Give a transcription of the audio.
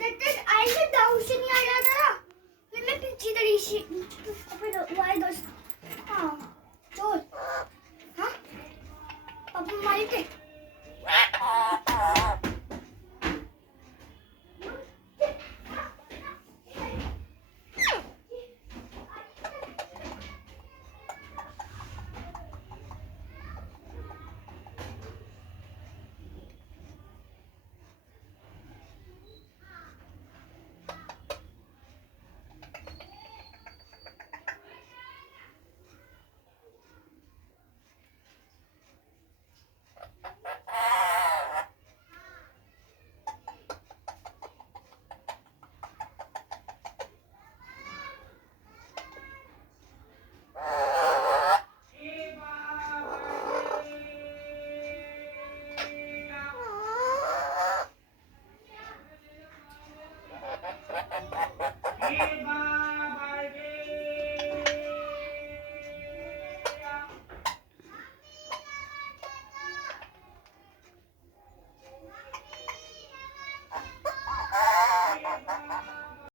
आईला दाऊशी नहीं आ रहा था मैं पीछे तरी से फिर वाई दोस्त हाँ चोर हाँ पापा मारे थे